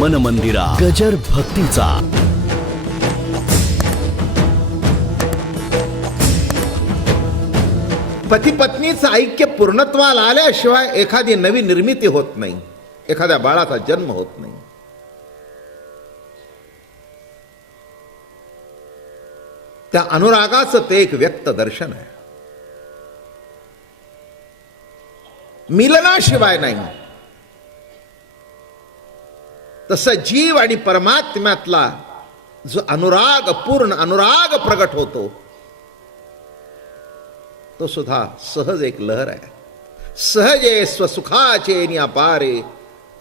मन मंदिरा गजर भक्तीचा. पती पत्नीचं ऐक्य पूर्णत्वाला आल्याशिवाय एखादी नवी निर्मिती होत नाही, एखाद्या बाळाचा जन्म होत नाही. त्या अनुरागाचं ते एक व्यक्त दर्शन आहे. मिलनाशिवाय नाही. तसं जीव आणि परमात्म्यातला जो अनुराग, पूर्ण अनुराग प्रगट होतो, तो सुद्धा सहज एक लहर आहे. सहजे स्वसुखाचे नि अपारे,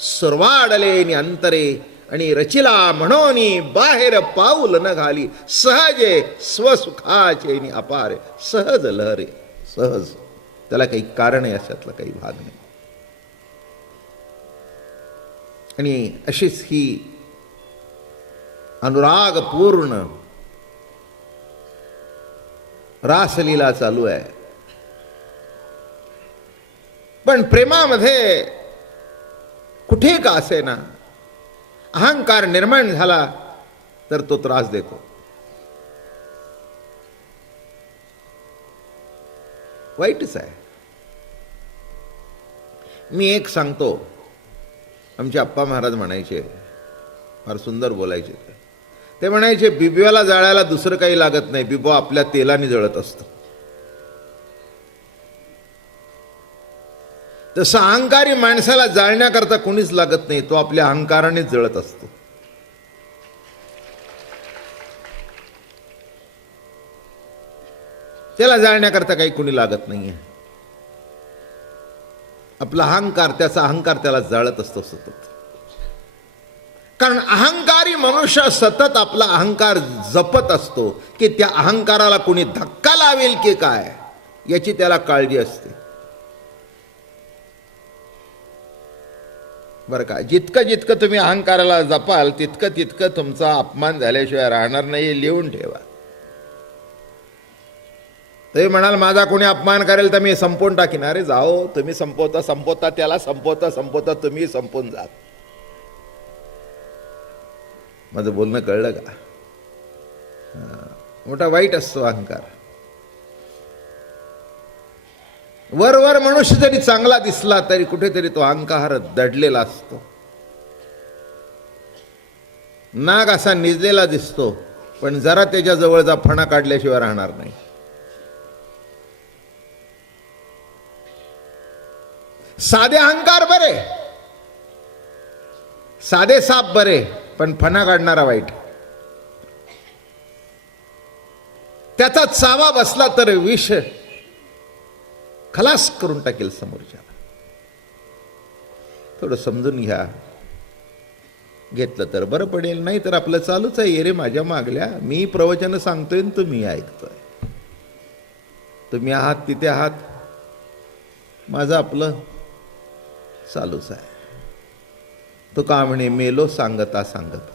सर्वाडले नि अंतरे, आणि रचिला म्हणोनी बाहेर पाऊल न घाली, सहजे स्वसुखाचे नि अपारे. सहज लहरे, सहज. त्याला काही कारण आहे अशातला काही भाग नाही. आणि अशीच ही अनुरागपूर्ण रासलीला चालू आहे. पण प्रेमामध्ये कुठे का असेना अहंकार निर्माण झाला तर तो त्रास देतो. वाईटच आहे. मी एक सांगतो, आमचे आप्पा महाराज म्हणायचे, फार सुंदर बोलायचे. ते म्हणायचे, बिबव्याला जाळायला दुसरं काही लागत नाही, बिबवा आपल्या तेलाने जळत असतो. तसं अहंकारी माणसाला जाळण्याकरता कोणीच लागत नाही, तो आपल्या अहंकारानेच जळत असतो. त्याला जाळण्याकरता काही कोणी लागत नाहीये. आपला अहंकार, त्याचा अहंकार त्याला जाळत असतो सतत. कारण अहंकारी मनुष्य सतत आपला अहंकार जपत असतो की त्या अहंकाराला कोणी धक्का लावेल की काय याची त्याला काळजी असते. बरं का, जितकं जितकं तुम्ही अहंकाराला जपाल तितकं तितकं तुमचा अपमान झाल्याशिवाय राहणार नाही, लिहून ठेवा. तुम्ही म्हणाल माझा कोणी अपमान करेल तर मी संपवून टाकीन. अरे जाओ, तुम्ही संपवता संपवता त्याला संपवता संपवता तुम्ही संपून जात. माझं बोलणं कळलं का? मोठा वाईट असतो अहंकार. वर मनुष्य जरी चांगला दिसला तरी कुठेतरी तो अहंकार दडलेला असतो. नाग असा निजलेला दिसतो, पण जरा त्याच्या जवळचा फणा काढल्याशिवाय राहणार नाही. साधे अहंकार बरे, साधे साप बरे, पण फणा काढणारा वाईट. त्याचा चावा बसला तर विष खलास करून टाकेल समोरच्याला. थोडं समजून घ्या. घेतलं तर बरं पडेल, नाही तर आपलं चालूच आहे. ये रे माझ्या मागल्या, मी प्रवचन सांगतोय आणि तुम्ही ऐकतोय. तुम्ही आहात तिथे आहात, माझं आपलं चालूच आहे. तो का म्हणे, मेलो सांगता सांगता.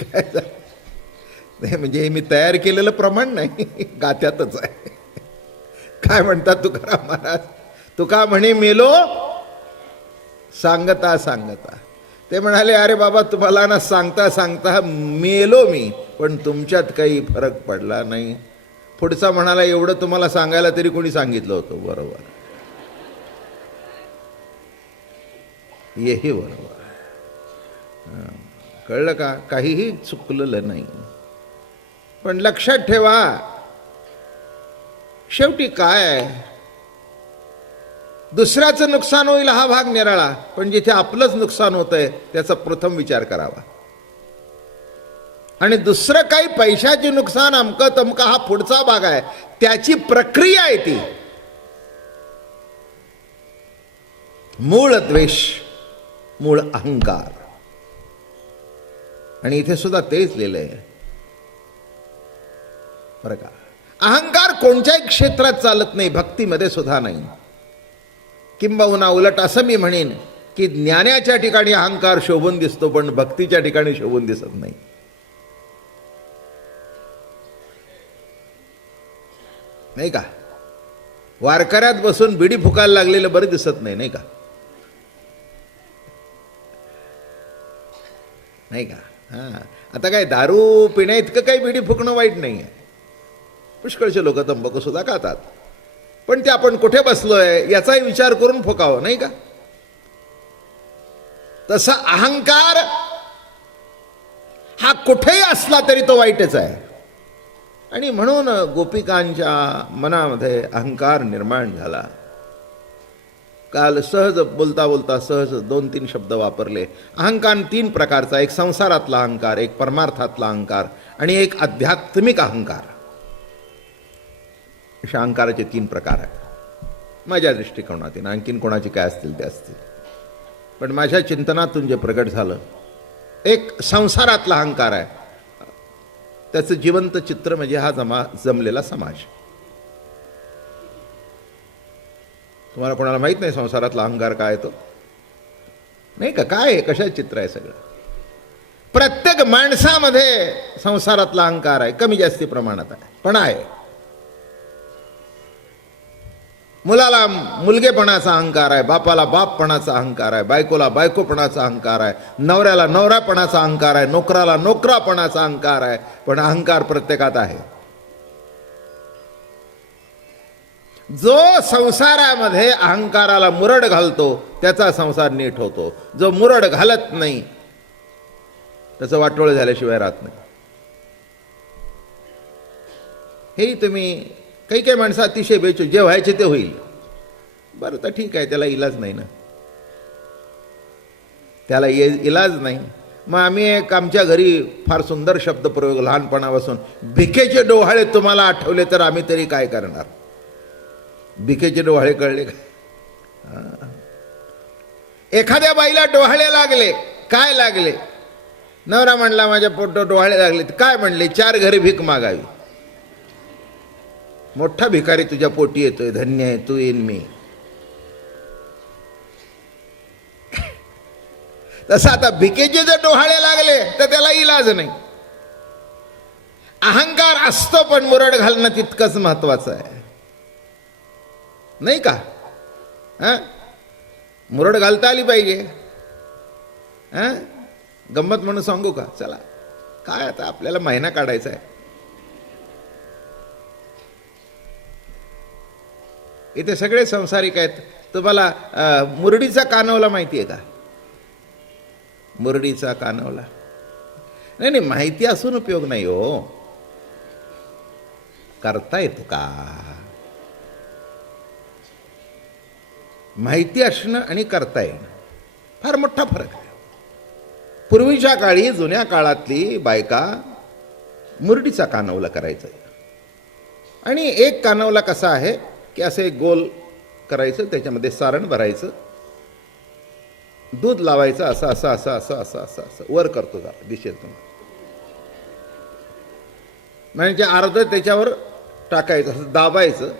काय नाही, म्हणजे हे मी तयार केलेलं प्रमाण नाही, गात्यातच आहे. काय म्हणतात तुकाराम महाराज? तुका म्हणे मेलो सांगता सांगता. ते म्हणाले, अरे बाबा तुम्हाला ना सांगता सांगता मेलो मी, पण तुमच्यात काही फरक पडला नाही. पुढचा म्हणाला, एवढं तुम्हाला सांगायला तरी कोणी सांगितलं होतं. बरोबर, हेही बरोबर. कळलं का? काहीही चुकलेलं नाही. पण लक्षात ठेवा, शेवटी काय, दुसऱ्याचं नुकसान होईल हा भाग निराळा, पण जिथे आपलंच नुकसान होतंय त्याचा प्रथम विचार करावा. आणि दुसरं काही पैशाचे नुकसान अमकं तमका हा पुढचा भाग आहे, त्याची प्रक्रिया आहे ती. मूळ द्वेष, मूळ अहंकार. आणि इथे सुद्धा तेच लिहिलंय बरं का. अहंकार कोणत्याही क्षेत्रात चालत नाही, भक्तीमध्ये सुद्धा नाही. किंबहुना उलट असं मी म्हणेन की ज्ञानाच्या ठिकाणी अहंकार शोभून दिसतो, पण भक्तीच्या ठिकाणी शोभून दिसत नाही. नाही का? वारकऱ्यात बसून बिडी फुकायला लागलेलं बरं दिसत नाही, नाही का? नाही का? हां, आता काय दारू पिण्या इतकं काही बिडी फुकणं वाईट नाही आहे. पुष्कळचे लोक तंबाखू सुद्धा खातात, पण ते आपण कुठे बसलोय याचाही विचार करून फुकावं, नाही का? तसा अहंकार हा कुठेही असला तरी तो वाईटच आहे. आणि म्हणून गोपिकांच्या मनामध्ये अहंकार निर्माण झाला. काल सहज बोलता बोलता सहज 2-3 शब्द वापरले. अहंकार 3 प्रकारचा, एक संसारातला अहंकार, एक परमार्थातला अहंकार आणि एक आध्यात्मिक अहंकार. अशा अहंकाराचे 3 प्रकार आहेत माझ्या दृष्टिकोनातून. आणखीन कोणाचे काय असतील ते असतील, पण माझ्या चिंतनातून जे प्रगट झालं, एक संसारातला अहंकार आहे. त्याचं जिवंत चित्र म्हणजे हा जमलेला समाज. तुम्हाला कोणाला माहित नाही संसारातला अहंकार काय तो? नाही का? काय आहे, कशाचं चित्र आहे सगळं? प्रत्येक माणसामध्ये संसारातला अहंकार आहे, कमी जास्ती प्रमाणात आहे, पण आहे. मुलाला मुलगेपणाचा अहंकार आहे, बापाला बापपणाचा अहंकार आहे, बायकोला बायकोपणाचा अहंकार आहे, नवऱ्याला नवरापणाचा अहंकार आहे, नोकराला नोकरापणाचा अहंकार आहे. पण अहंकार प्रत्येकात आहे. जो संसारामध्ये अहंकाराला मुरड घालतो त्याचा संसार नीट होतो. जो मुरड घालत नाही त्याचं वाटोळ झाल्याशिवाय राहत नाही. हेही तुम्ही काही काही माणसं अतिशय बेचू, जे व्हायचे ते होईल, बरं तर ठीक आहे, त्याला इलाज नाही ना, त्याला इलाज नाही. मग आम्ही एक आमच्या घरी फार सुंदर शब्दप्रयोग लहानपणापासून, भिकेचे डोहाळे तुम्हाला आठवले तर आम्ही तरी काय करणार. भिकेचे डोहाळे कळले का? एखाद्या बाईला डोहाळे लागले, काय लागले? नवरा म्हणला माझ्या पोट डोहाळे लागले. काय म्हणले? 4 घरी भीक मागावी. मोठा भिकारी तुझ्या पोटी येतोय, धन्य आहे तू, येईन मी. तसं आता भिकेचे जर डोहाळे लागले तर त्याला इलाज नाही. अहंकार असतो पण मुरड घालणं तितकंच महत्वाचं आहे, नाही का? मुरड घालता आली पाहिजे. गंमत म्हणून सांगू का? चला, काय आता आपल्याला महिना काढायचा आहे. इथे सगळे संसारिक आहेत. तुम्हाला मुरडीचा कानवला माहिती आहे का? मुरडीचा कानवला नाही नाही, माहिती असून उपयोग नाही हो, करता येतो का? माहिती असणं आणि करता येणं फार मोठा फरक आहे. पूर्वीच्या काळी, जुन्या काळातली बायका मुरडीचा कानवला करायचा. आणि एक कानवला कसा आहे की असं एक गोल करायचं, त्याच्यामध्ये सारण भरायचं, दूध लावायचं, असं असं असं असं असं असं असं वर करतो जा दिसेल तुम्हाला, म्हणजे अर्ध त्याच्यावर टाकायचं, असं दाबायचं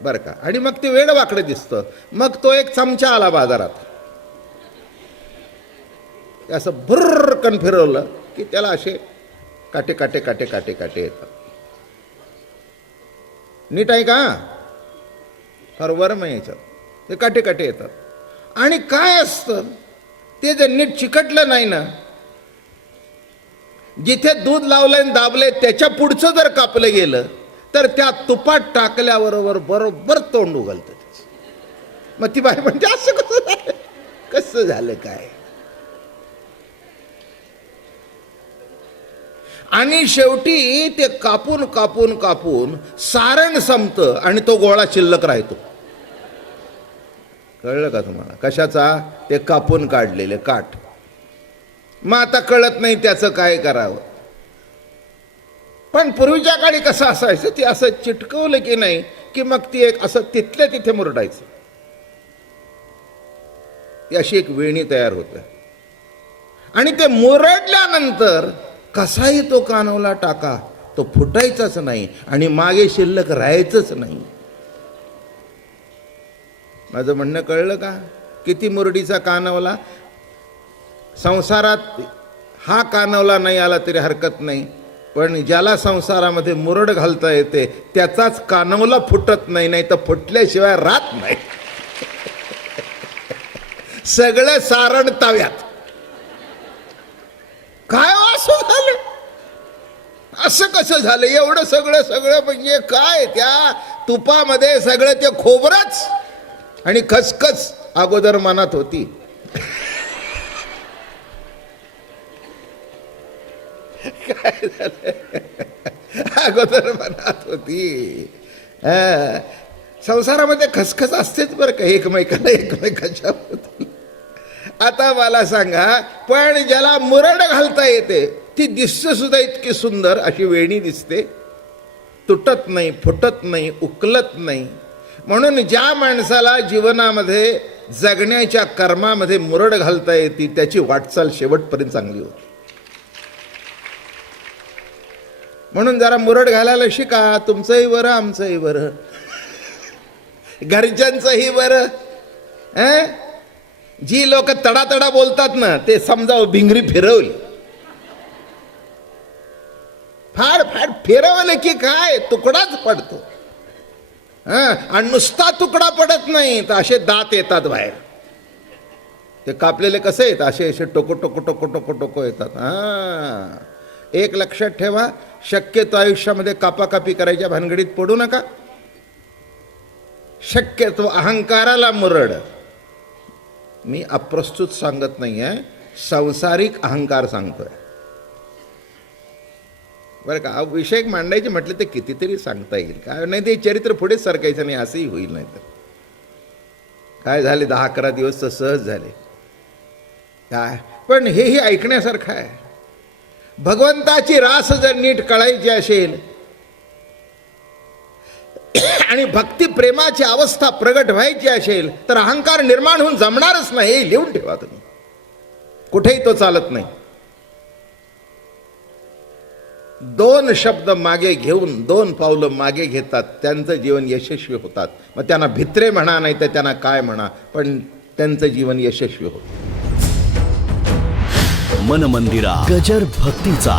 बरं का. आणि मग ते वेड वाकडं दिसतं. मग तो एक चमचा आला बाजारात, असं भुर्रकन फिरवलं की त्याला असे काटे काटे काटे काटे काटे येतात. नीट आहे का? फार वरम आहे याच्यात, ते काटे काटे येतात. आणि काय असतं ते जर नीट चिकटलं नाही ना, जिथे दूध लावलंय आणि दाबलंय त्याच्या पुढचं जर कापलं गेलं तर त्या तुपात टाकल्याबरोबर बरोबर तोंड उघलतं. मग ती बाई म्हणजे असं कसं झालं, कसं झालं काय? आणि शेवटी ते कापून कापून कापून सारण संपतं आणि तो गोळा शिल्लक राहतो. कळलं का तुम्हाला? कशाचा? ते कापून काढलेले काठ. मग आता कळत नाही त्याचं काय करावं. पण पूर्वीच्या काळी कसं असायचं, ते असं चिटकवलं की नाही की मग ती एक असं तिथल्या तिथे मुरडायचं. ती अशी एक वेणी तयार होते. आणि ते मुरडल्यानंतर कसाही तो कानवला टाका, तो फुटायचाच नाही आणि मागे शिल्लक राहायचंच नाही. माझं म्हणणं कळलं का? किती मुरडीचा कानवला. संसारात हा कानवला नाही आला तरी हरकत नाही, पण ज्याला संसारामध्ये मुरड घालता येते त्याचाच कानवला फुटत नाही, नाही तर फुटल्याशिवाय राहत नाही. सगळं सारण ताव्यात. काय हो असं झालं? असं कसं झालं? एवढं सगळं सगळं म्हणजे काय? त्या तुपामध्ये सगळं ते खोबरच आणि खसखस अगोदर मनात होती. काय झालं? अगोदर मनात होती. संसारामध्ये खसखस असतेच बरं का, एकमेकाच्या. आता मला सांगा, पण ज्याला मुरड घालता येते ती दिसते सुद्धा इतकी सुंदर, अशी वेणी दिसते, तुटत नाही, फुटत नाही, उकलत नाही. म्हणून ज्या माणसाला जीवनामध्ये जगण्याच्या कर्मामध्ये मुरड घालता येते त्याची वाटचाल शेवटपर्यंत चांगली होती. म्हणून जरा मुरड घालायला शिका. तुमचंही बरं, आमचंही बरं, घरच्यांचंही बरं. जी लोक तडातडा बोलतात ना, ते समजावं भिंगरी फिरवली. फाड फाड फिरवलं की काय तुकडाच पडतो. आणि नुसता तुकडा पडत नाही तर असे दात येतात बाहेर. ते कापलेले कसे येतात? असे असे टोको टोको टोको टोको टोको येतात. एक लक्षात ठेवा, शक्यतो आयुष्यामध्ये कापाकापी करायच्या भानगडीत पडू नका. शक्यतो अहंकाराला मुरड. मी अप्रस्तुत सांगत नाही आहे, संसारिक अहंकार सांगतोय बरं का. विषय मांडायचे म्हटले तर कितीतरी सांगता येईल. काय नाही, ते चरित्र पुढेच सरकायचं नाही असंही होईल. नाही तर काय झाले, 10-11 दिवस तर सहज झाले. काय पण हेही ऐकण्यासारखं आहे. भगवंताची रास जर नीट कळायची असेल आणि भक्ती प्रेमाची अवस्था प्रगट व्हायची असेल तर अहंकार निर्माण होऊन जमणारच नाही. हे लिहून ठेवा तुम्ही, कुठेही तो चालत नाही. 2 शब्द मागे घेऊन 2 पावलं मागे घेतात, त्यांचं जीवन यशस्वी होतात. मग त्यांना भित्रे म्हणा, नाही तर त्यांना काय म्हणा, पण त्यांचं जीवन यशस्वी होतं. मन मंदिरा गजर भक्तीचा.